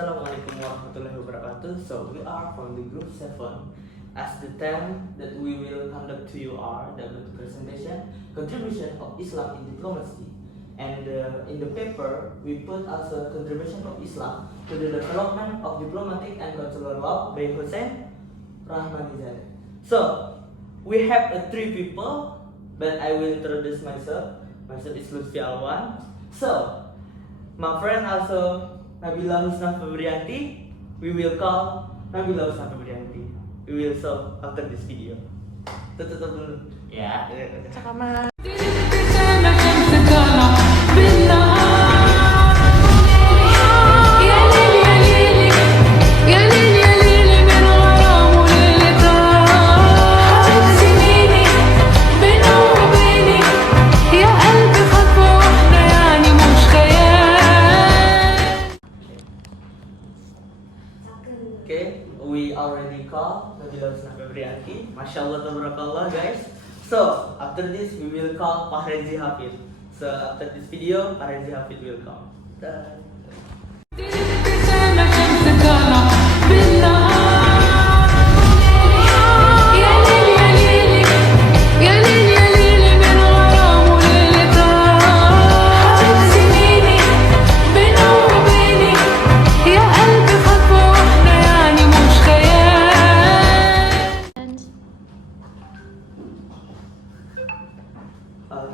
Assalamualaikum warahmatullahi wabarakatuh. So we are from the group 7. As the theme that we will conduct to you are the presentation, contribution of Islam in diplomacy. And in the paper, we put also contribution of Islam to the development of diplomatic and consular law by Hussein Rahmanizadeh. So we have three people, but I will introduce myself. Myself is Lutfi Alwan. So my friend also Nabila Husna Febrianti, we will call Nabila Husna Febrianti. We will show after this video. Tutup dulu. Ya. Sama. Okay, we already call Nabila Husna Febrianti. Masya Allah, tabarakallah, guys. So after this, we will call Pak Rezi Hafid. So after this video, Pak Rezi Hafid will come.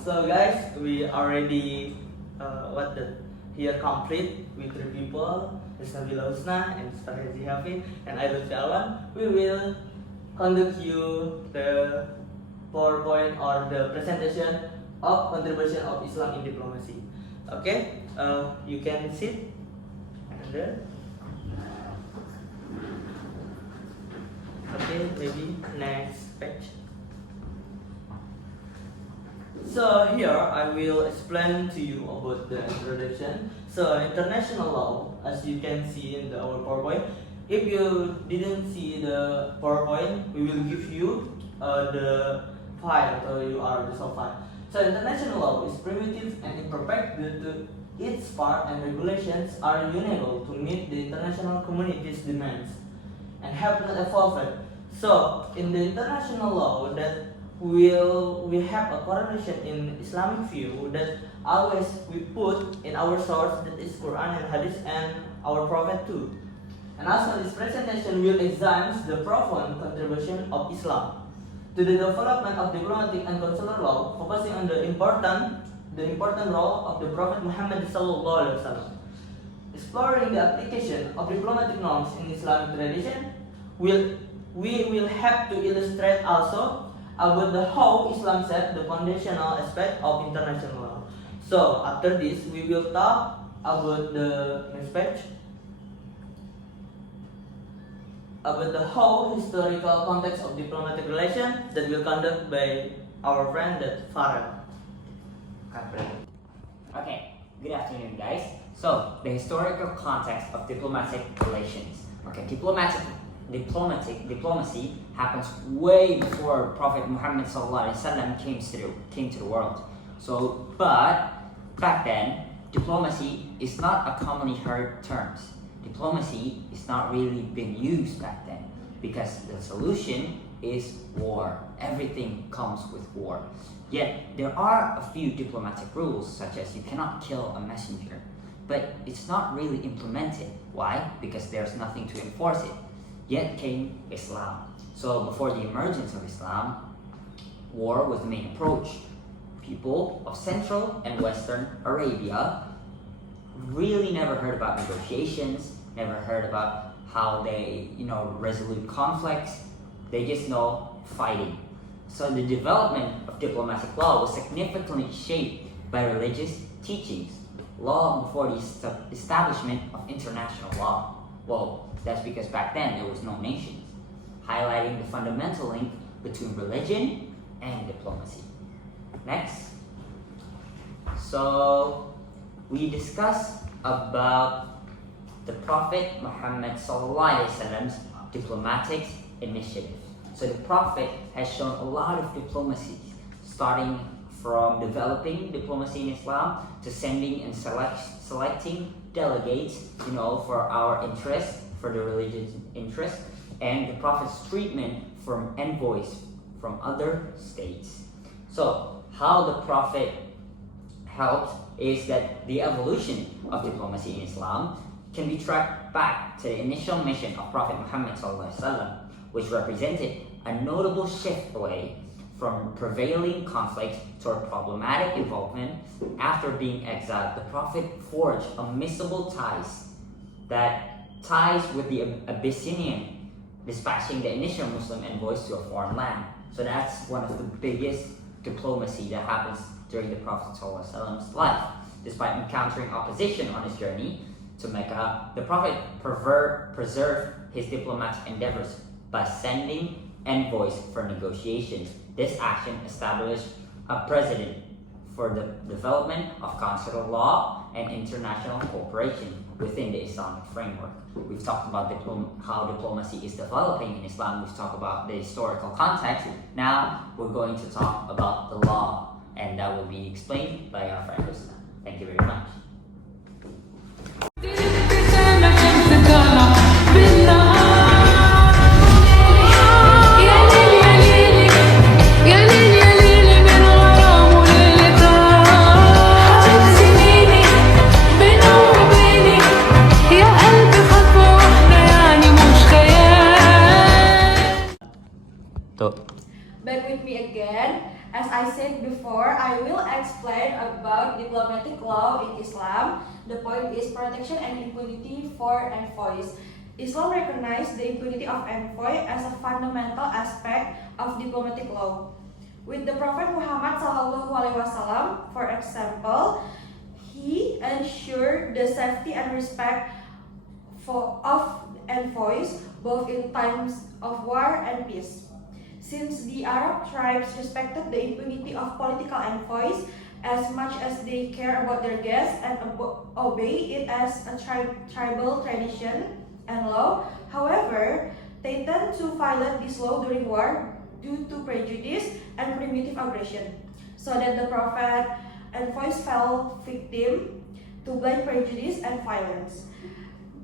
So guys, we already here complete with three people, Nabila Husna and Pak Rezi Hafid and I Lutfi Alwan. We will conduct you the PowerPoint or the presentation of contribution of Islam in diplomacy. Okay, you can sit. Okay, maybe next page. So here I will explain to you about the introduction. So international law, as you can see in our PowerPoint. If you didn't see the PowerPoint, we will give you the file, so you are the soft file. So international law is primitive and imperfect due to its part and regulations are unable to meet the international community's demands and have not evolved. So in the international law that we have a correlation in Islamic view that always we put in our source, that is Quran and Hadith and our Prophet too. And also this presentation will examine the profound contribution of Islam to the development of diplomatic and consular law, focusing on the important role of the Prophet Muhammad sallallahu alaihi wasallam. Exploring the application of diplomatic norms in Islamic tradition, we will have to illustrate also about how Islam set the foundational aspect of international law. So after this, we will talk about the next page, about the whole historical context of diplomatic relations that will conduct by our friend that Farah. Okay, good afternoon, guys. So, the historical context of diplomatic relations. Okay, diplomacy happens way before Prophet Muhammad ﷺ came to the world. So, but back then, diplomacy is not a commonly heard term. Diplomacy is not really been used back then because the solution is war. Everything comes with war. Yet there are a few diplomatic rules, such as you cannot kill a messenger, but it's not really implemented. Why? Because there's nothing to enforce it. Yet came Islam. So before the emergence of Islam, war was the main approach. People of Central and Western Arabia really never heard about negotiations, never heard about how they, resolve conflicts. They just know fighting. So the development of diplomatic law was significantly shaped by religious teachings long before the establishment of international law. Well, that's because back then there was no nations, highlighting the fundamental link between religion and diplomacy. Next. So we discussed about the Prophet Muhammad ﷺ's diplomatic initiative. So the Prophet has shown a lot of diplomacy, starting from developing diplomacy in Islam to sending and selecting delegates, for our interest, for the religious interest, and the Prophet's treatment from envoys from other states. So, how the Prophet helped is that the evolution of diplomacy in Islam can be tracked back to the initial mission of Prophet Muhammad ﷺ, which represented a notable shift away from prevailing conflict toward problematic involvement. After being exiled, the Prophet forged unmissable ties with the Abyssinian, dispatching the initial Muslim envoys to a foreign land. So that's one of the biggest diplomacy that happens during the Prophet ﷺ's life. Despite encountering opposition on his journey to Mecca, the Prophet preserved his diplomatic endeavors by sending envoys for negotiations. This action established a precedent for the development of consular law and international cooperation within the Islamic framework. We've talked about how diplomacy is developing in Islam. We've talked about the historical context. Now we're going to talk about the law, and that will be explained by our friend Husna. Thank you very much. Back with me again. As I said before, I will explain about diplomatic law in Islam. The point is protection and impunity for envoys. Islam recognizes the impunity of envoy as a fundamental aspect of diplomatic law. With the Prophet Muhammad SAW, for example, he ensured the safety and respect of envoys both in times of war and peace. Since the Arab tribes respected the impunity of political envoys as much as they care about their guests and obey it as a tribal tradition and law, however, they tend to violate this law during war due to prejudice and primitive aggression, so that the Prophet envoys fell victim to blind prejudice and violence.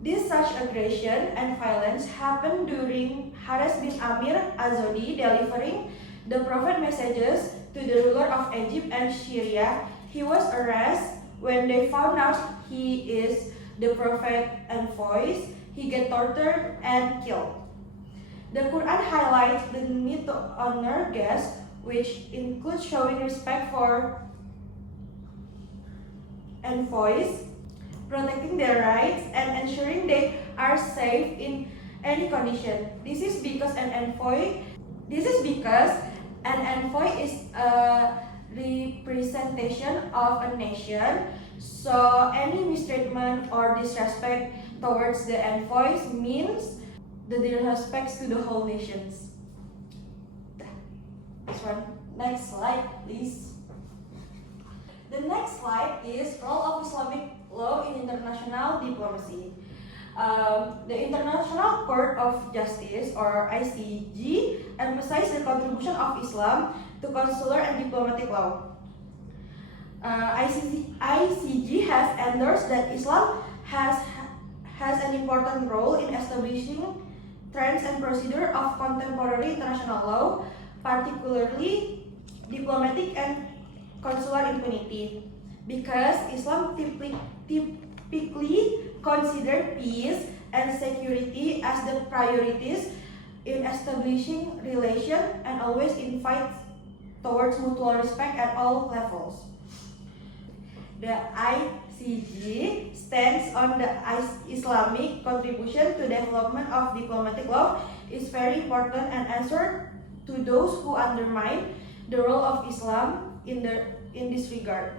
This such aggression and violence happened during Haris bin Amir Azodi delivering the Prophet messages to the ruler of Egypt and Syria. He was arrested. When they found out he is the Prophet envoy, he get tortured and killed. The Quran highlights the need to honor guests, which includes showing respect for envoys, protecting their rights, and ensuring they are safe in any condition. This is because an envoy is a representation of a nation. So any mistreatment or disrespect towards the envoys means the disrespect to the whole nations. This one. Next slide, please. The next slide is role of Islamic law in international diplomacy. The International Court of Justice, or ICJ, emphasizes the contribution of Islam to consular and diplomatic law. ICJ has endorsed that Islam has an important role in establishing trends and procedure of contemporary international law, particularly diplomatic and consular impunity, because Islam typically consider peace and security as the priorities in establishing relations and always invite towards mutual respect at all levels. The ICJ stands on the Islamic contribution to development of diplomatic law is very important and answer to those who undermine the role of Islam in this regard.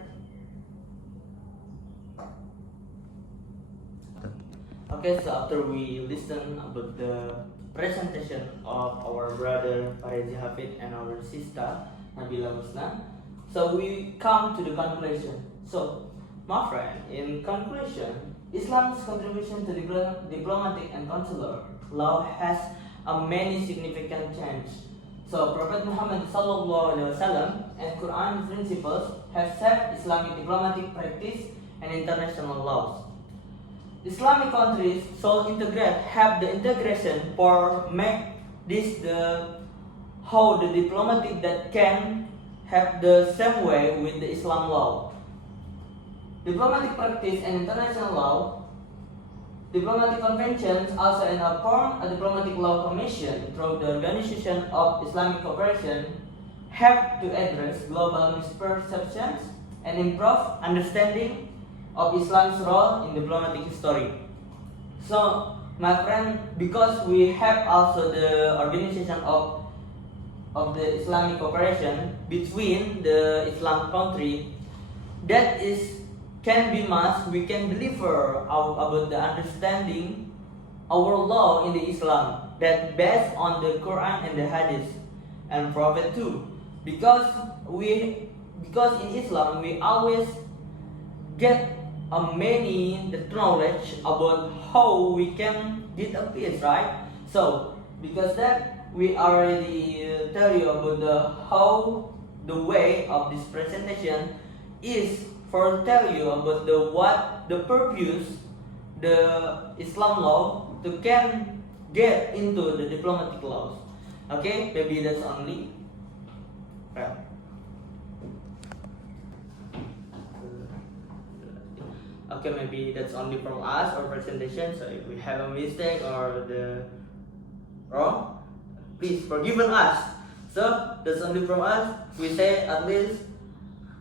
Okay, so after we listen about the presentation of our brother Farezi Hafid and our sister Nabila Husna, so we come to the conclusion. So, my friend, in conclusion, Islam's contribution to diplomatic and consular law has a many significant change. So, Prophet Muhammad SAW and Quran principles have shaped Islamic diplomatic practice and international laws. Islamic countries should have the integration for make this the how the diplomatic that can have the same way with the Islam law. Diplomatic practice and international law. Diplomatic conventions also form a diplomatic law commission through the Organization of Islamic Cooperation have to address global misperceptions and improve understanding of Islam's role in diplomatic history. So, my friend, because we have also the organization of the Islamic cooperation between the Islam country, that is can be must we can deliver about the understanding our law in the Islam that based on the Quran and the Hadith and Prophet too, because in Islam we always get many the knowledge about how we can get a peace, right? So because that we already tell you about how the way of this presentation is for tell you about what the purpose the Islam law to can get into the diplomatic laws. Okay, maybe that's only. Right. Okay, maybe that's only from us or presentation. So if we have a mistake or the wrong, please forgive us. So that's only from us. We say at least.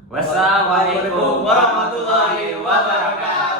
Wassalamualaikum warahmatullahi wabarakatuh.